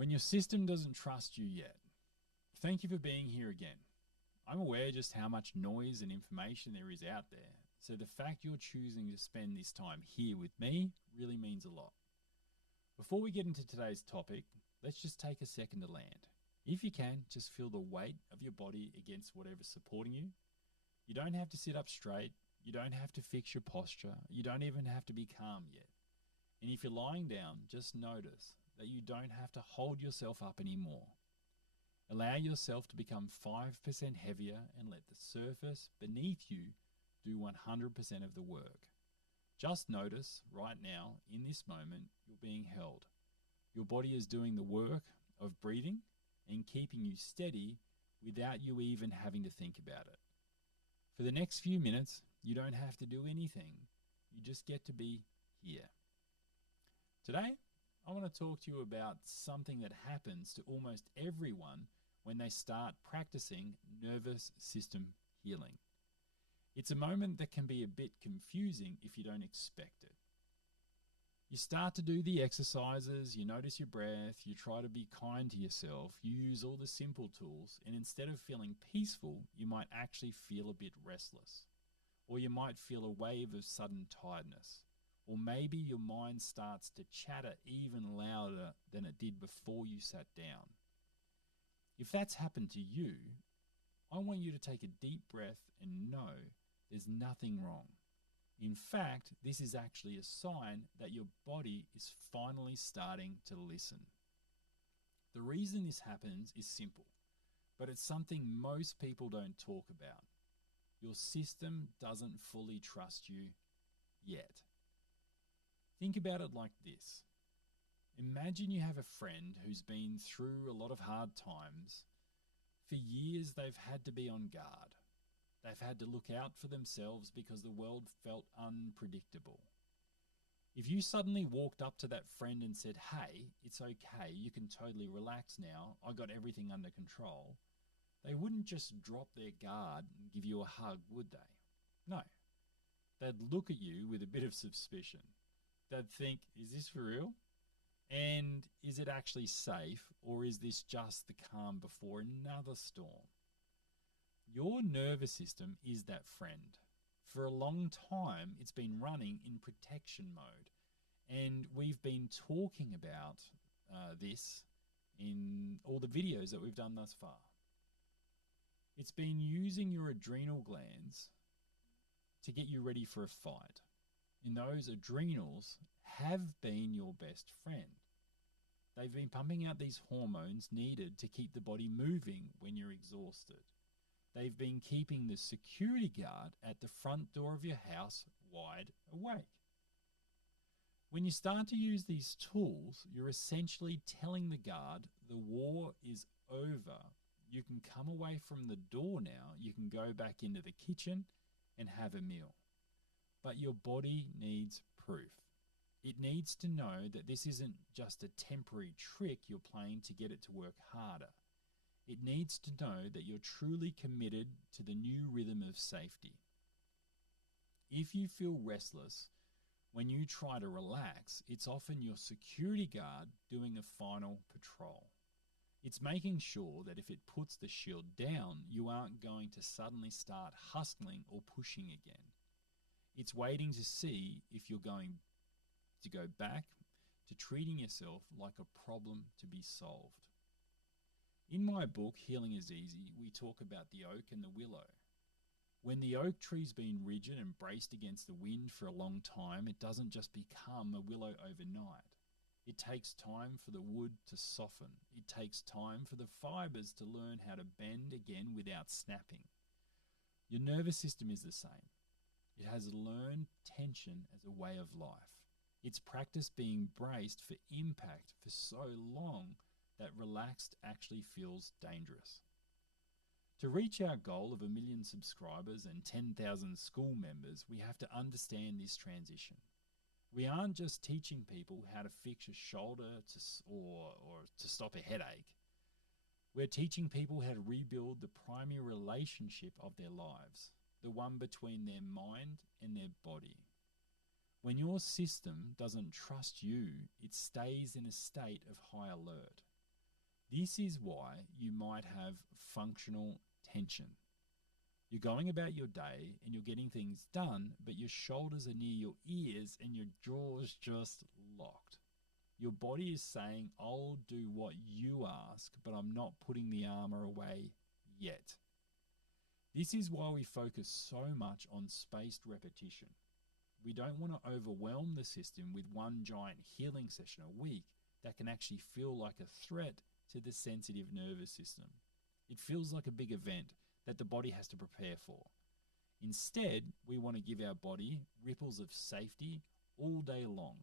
When your system doesn't trust you yet, thank you for being here again. I'm aware just how much noise and information there is out there, so the fact you're choosing to spend this time here with me really means a lot. Before we get into today's topic, let's just take a second to land. If you can, just feel the weight of your body against whatever's supporting you. You don't have to sit up straight, you don't have to fix your posture, you don't even have to be calm yet. And if you're lying down, just notice that you don't have to hold yourself up anymore. Allow yourself to become 5% heavier and let the surface beneath you do 100% of the work. Just notice right now, in this moment, you're being held. Your body is doing the work of breathing and keeping you steady without you even having to think about it. For the next few minutes, you don't have to do anything. You just get to be here. Today, I want to talk to you about something that happens to almost everyone when they start practicing nervous system healing. It's a moment that can be a bit confusing if you don't expect it. You start to do the exercises, you notice your breath, you try to be kind to yourself, you use all the simple tools, and instead of feeling peaceful, you might actually feel a bit restless. Or you might feel a wave of sudden tiredness. Or maybe your mind starts to chatter even louder than it did before you sat down. If that's happened to you, I want you to take a deep breath and know there's nothing wrong. In fact, this is actually a sign that your body is finally starting to listen. The reason this happens is simple, but it's something most people don't talk about. Your system doesn't fully trust you yet. Think about it like this. Imagine you have a friend who's been through a lot of hard times. For years, they've had to be on guard. They've had to look out for themselves because the world felt unpredictable. If you suddenly walked up to that friend and said, "Hey, it's okay, you can totally relax now, I got everything under control," they wouldn't just drop their guard and give you a hug, would they? No. They'd look at you with a bit of suspicion. They'd think, is this for real? And is it actually safe, or is this just the calm before another storm? Your nervous system is that friend. For a long time, it's been running in protection mode. And we've been talking about this in all the videos that we've done thus far. It's been using your adrenal glands to get you ready for a fight. And those adrenals have been your best friend. They've been pumping out these hormones needed to keep the body moving when you're exhausted. They've been keeping the security guard at the front door of your house wide awake. When you start to use these tools, you're essentially telling the guard the war is over. You can come away from the door now. You can go back into the kitchen and have a meal. But your body needs proof. It needs to know that this isn't just a temporary trick you're playing to get it to work harder. It needs to know that you're truly committed to the new rhythm of safety. If you feel restless when you try to relax, it's often your security guard doing a final patrol. It's making sure that if it puts the shield down, you aren't going to suddenly start hustling or pushing again. It's waiting to see if you're going to go back to treating yourself like a problem to be solved. In my book, Healing is Easy, we talk about the oak and the willow. When the oak tree's been rigid and braced against the wind for a long time, it doesn't just become a willow overnight. It takes time for the wood to soften. It takes time for the fibers to learn how to bend again without snapping. Your nervous system is the same. It has learned tension as a way of life. It's practiced being braced for impact for so long that relaxed actually feels dangerous. To reach our goal of 1 million subscribers and 10,000 school members, we have to understand this transition. We aren't just teaching people how to fix a shoulder or to stop a headache. We're teaching people how to rebuild the primary relationship of their lives, the one between their mind and their body. When your system doesn't trust you, it stays in a state of high alert. This is why you might have functional tension. You're going about your day and you're getting things done, but your shoulders are near your ears and your jaw's just locked. Your body is saying, I'll do what you ask, but I'm not putting the armor away yet. This is why we focus so much on spaced repetition. We don't want to overwhelm the system with one giant healing session a week that can actually feel like a threat to the sensitive nervous system. It feels like a big event that the body has to prepare for. Instead, we want to give our body ripples of safety all day long.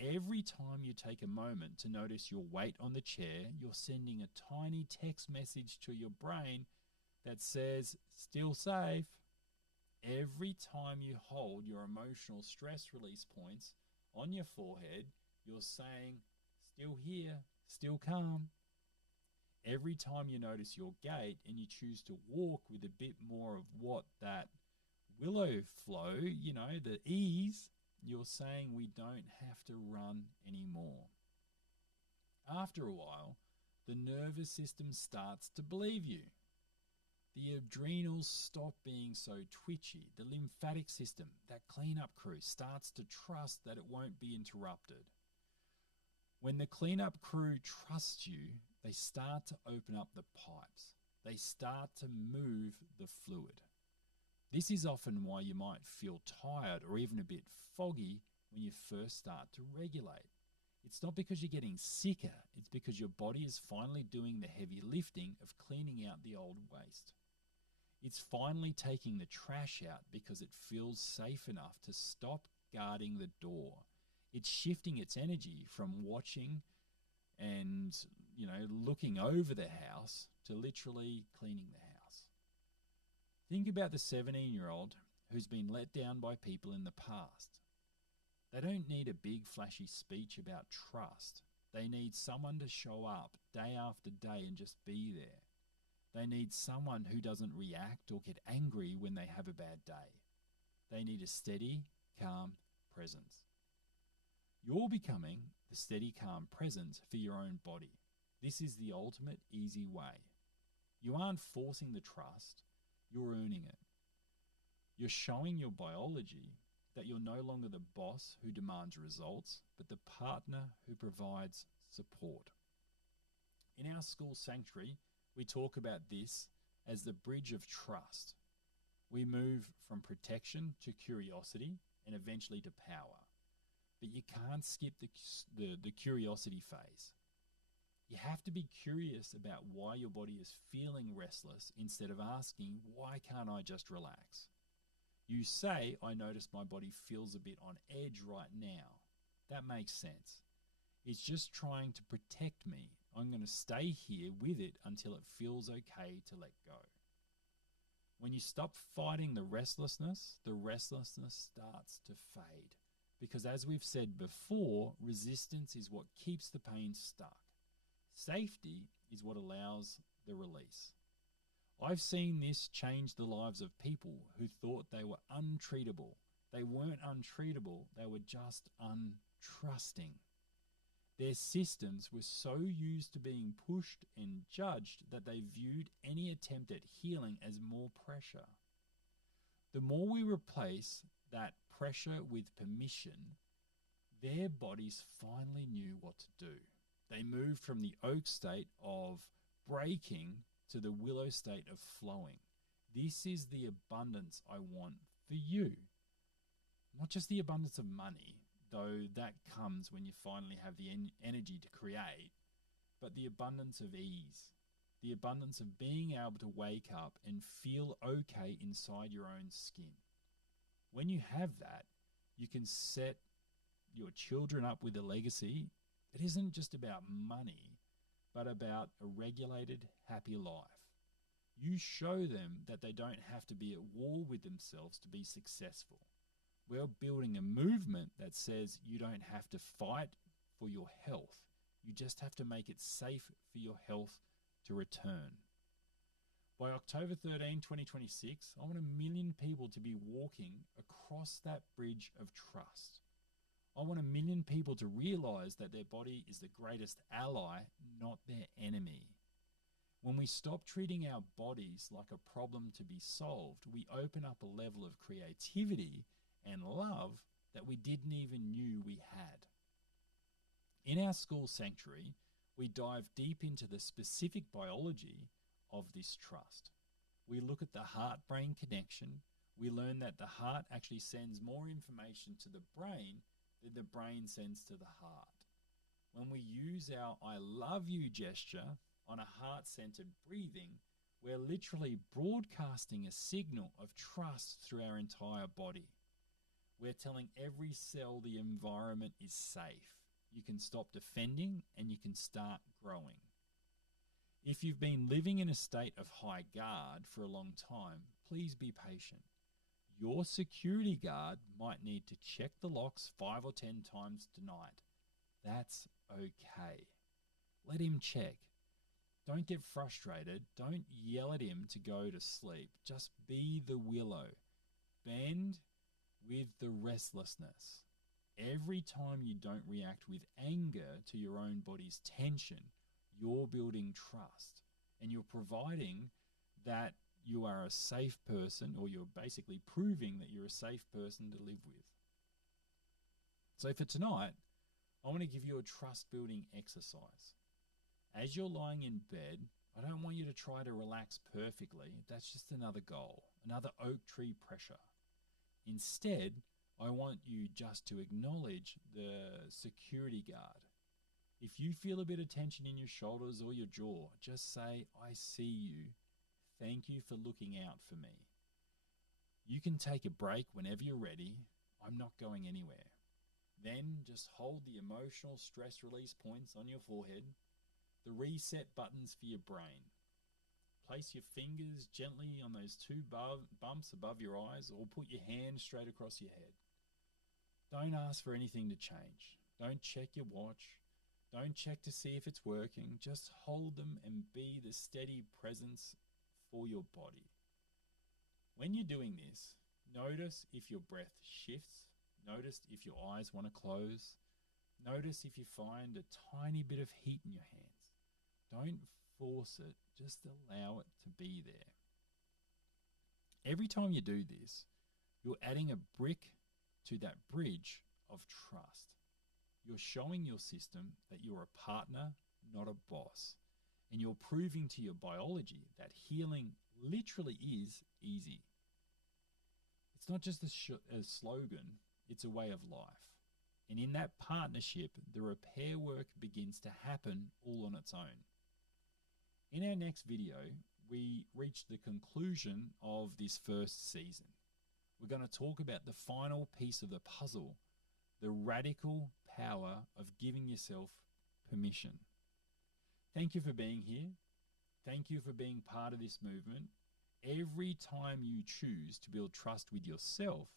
Every time you take a moment to notice your weight on the chair, you're sending a tiny text message to your brain that says, still safe. Every time you hold your emotional stress release points on your forehead, you're saying, still here, still calm. Every time you notice your gait and you choose to walk with a bit more of what that willow flow, the ease, you're saying we don't have to run anymore. After a while, the nervous system starts to believe you. The adrenals stop being so twitchy. The lymphatic system, that cleanup crew, starts to trust that it won't be interrupted. When the cleanup crew trusts you, they start to open up the pipes. They start to move the fluid. This is often why you might feel tired or even a bit foggy when you first start to regulate. It's not because you're getting sicker, it's because your body is finally doing the heavy lifting of cleaning out the old waste. It's finally taking the trash out because it feels safe enough to stop guarding the door. It's shifting its energy from watching and, looking over the house to literally cleaning the house. Think about the 17-year-old who's been let down by people in the past. They don't need a big flashy speech about trust. They need someone to show up day after day and just be there. They need someone who doesn't react or get angry when they have a bad day. They need a steady, calm presence. You're becoming the steady, calm presence for your own body. This is the ultimate easy way. You aren't forcing the trust, you're earning it. You're showing your biology that you're no longer the boss who demands results, but the partner who provides support. In our school sanctuary, we talk about this as the bridge of trust. We move from protection to curiosity and eventually to power. But you can't skip the curiosity phase. You have to be curious about why your body is feeling restless instead of asking, why can't I just relax? You say, I notice my body feels a bit on edge right now. That makes sense. It's just trying to protect me. I'm going to stay here with it until it feels okay to let go. When you stop fighting the restlessness starts to fade. Because as we've said before, resistance is what keeps the pain stuck. Safety is what allows the release. I've seen this change the lives of people who thought they were untreatable. They weren't untreatable, they were just untrusting. Their systems were so used to being pushed and judged that they viewed any attempt at healing as more pressure. The more we replace that pressure with permission, their bodies finally knew what to do. They moved from the oak state of breaking to the willow state of flowing. This is the abundance I want for you. Not just the abundance of money, though that comes when you finally have the energy to create, but the abundance of ease, the abundance of being able to wake up and feel okay inside your own skin. When you have that, you can set your children up with a legacy that isn't just about money, but about a regulated, happy life. You show them that they don't have to be at war with themselves to be successful. We're building a movement that says you don't have to fight for your health. You just have to make it safe for your health to return. By October 13, 2026, I want 1 million people to be walking across that bridge of trust. I want 1,000,000 people to realize that their body is the greatest ally, not their enemy. When we stop treating our bodies like a problem to be solved, we open up a level of creativity and love that we didn't even knew we had. In our school sanctuary, we dive deep into the specific biology of this trust. We look at the heart-brain connection. We learn that the heart actually sends more information to the brain than the brain sends to the heart. When we use our I love you gesture on a heart-centered breathing, we're literally broadcasting a signal of trust through our entire body. We're telling every cell the environment is safe. You can stop defending and you can start growing. If you've been living in a state of high guard for a long time, please be patient. Your security guard might need to check the locks 5 or 10 times tonight. That's okay. Let him check. Don't get frustrated. Don't yell at him to go to sleep. Just be the willow. Bend with the restlessness. Every time you don't react with anger to your own body's tension, you're building trust and you're providing that you are a safe person, or you're basically proving that you're a safe person to live with. So for tonight, I want to give you a trust building exercise. As you're lying in bed, I don't want you to try to relax perfectly. That's just another goal, another oak tree pressure. Instead, I want you just to acknowledge the security guard. If you feel a bit of tension in your shoulders or your jaw, just say, I see you. Thank you for looking out for me. You can take a break whenever you're ready. I'm not going anywhere. Then just hold the emotional stress release points on your forehead, the reset buttons for your brain. Place your fingers gently on those two bumps above your eyes, or put your hand straight across your head. Don't ask for anything to change. Don't check your watch. Don't check to see if it's working. Just hold them and be the steady presence for your body. When you're doing this, notice if your breath shifts. Notice if your eyes want to close. Notice if you find a tiny bit of heat in your hands. Don't force it, just allow it to be there. Every time you do this, you're adding a brick to that bridge of trust. You're showing your system that you're a partner, not a boss. And you're proving to your biology that healing literally is easy. It's not just a slogan, it's a way of life. And in that partnership, the repair work begins to happen all on its own. In our next video, we reach the conclusion of this first season. We're going to talk about the final piece of the puzzle, the radical power of giving yourself permission. Thank you for being here. Thank you for being part of this movement. Every time you choose to build trust with yourself,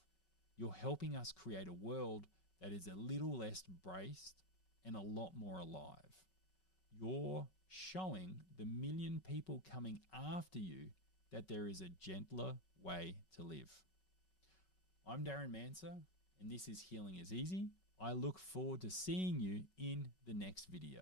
you're helping us create a world that is a little less braced and a lot more alive. You're showing the 1,000,000 people coming after you that there is a gentler way to live. I'm Darren Manser, and this is Healing is Easy. I look forward to seeing you in the next video.